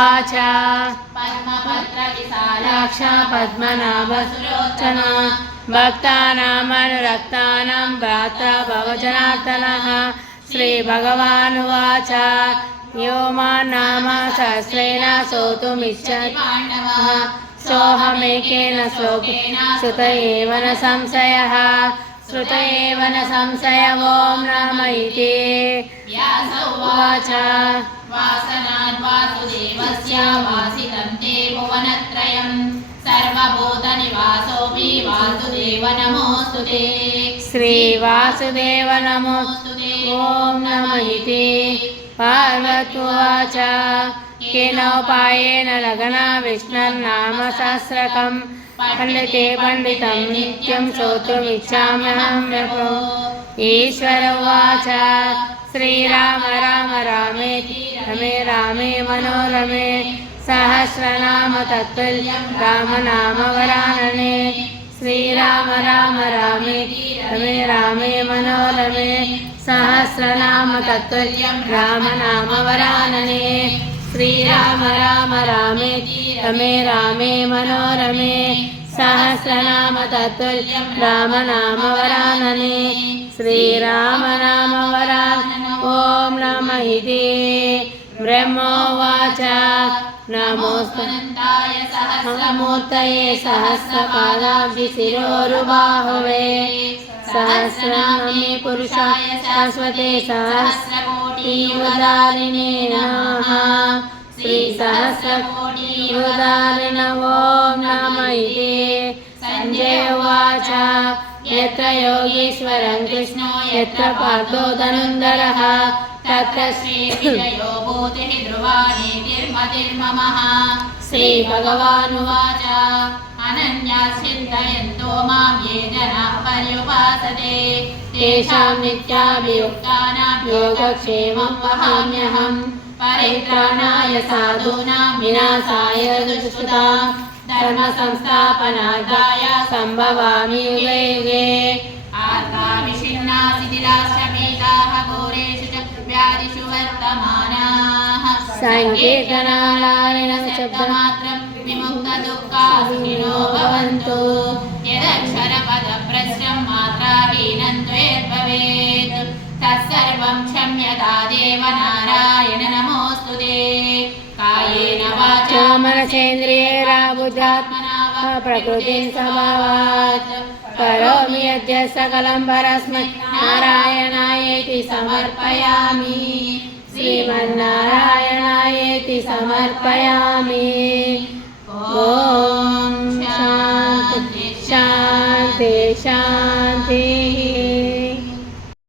वाच पद्मपत्रविशालाक्ष पद्मनाभसुलोचना भक्तानामनुरक्तानां भ्राता भवजनार्दनः श्रीभगवानुवाच यो मान्नाम सहस्रेण स्तोतुमिच्छति पाण्डवः सोऽहमेकेन श्लोकेन श्रुत एव न संशयः श्रुत एव न संशय ॐ नम इति व्यास उवाच वासनाद् वासुदेवस्य वासितं ते भुवनत्रयं सर्वभूतनिवासोऽपि वासुदेव नमोऽस्तु ते श्रीवासुदेव नमोऽस्तु ते ॐ नम इति पार्वत्युवाच केनोपायेन लग्ना विष्णुर्नाम सहस्रकं पण्डिते पण्डितं नित्यं श्रोतुमिच्छाम्यहं प्रभो ईश्वर उवाच श्रीराम राम रामेति रमे रामे मनोरमे सहस्रनाम तत्तुल्यं रामनाम वरानने श्रीराम राम रामेति रमे रामे मनोरमे सहस्रनाम तत्तुल्यं रामनाम वरानने श्रीराम राम रामेति रमे रामे मनोरमे सहस्रनाम तत्तुल्यं रामनाम वरानने श्रीराम नाम वरानने ॐ नमः इति ब्रह्मोवाच नमोऽस्त्वनन्ताय सहस्रमूर्तये सहस्रपादाब्जशिरोरुबाहवे सहस्रनामे पुरुषाय शाश्वते सहस्रकोटियुगधारिणे नमः श्रीसहस्रकोटियुगधारिण ॐ नमः इति संजय उवाच यत्र योगीश्वरं कृष्णो यत्र पार्थो धनुर्धरः तत्र श्रीविजयो भूतिः ध्रुवा नीतिर्मतिर्ममः श्रीभगवानुवाच अनन्याः चिन्तयन्तो मां ये जनाः पर्युपासते तेषां नित्याभियुक्तानां योगक्षेमं वहाम्यहं परित्राणाय साधूनां विनाशाय दुष्कृतां धर्मसंस्थापनार्थाय सम्भवामि युगे युगे आर्ताविषिन्ना शिथिलाश्रमेताः घोरेषु च व्याधिषु वर्तमानाः सङ्कीर्तनालायन शब्दमात्रं विमुक्तदुःखासुखिनो भवन्तु यदक्षरपदभ्रष्टं मात्राहीनं त्वेद्भवेत् तत्सर्वं क्षम्यता देव नारायण नमोऽस्तु ते कायेन वाचा मनसेन्द्रियेण बुद्ध्यात्मना वा प्रकृतिं स्वभावात् करोमि यद्य सकलं परस्मै नारायणायेति समर्पयामि श्रीमन्नारायणायेति समर्पयामि ॐ शान्ति शान्ति शान्तिः।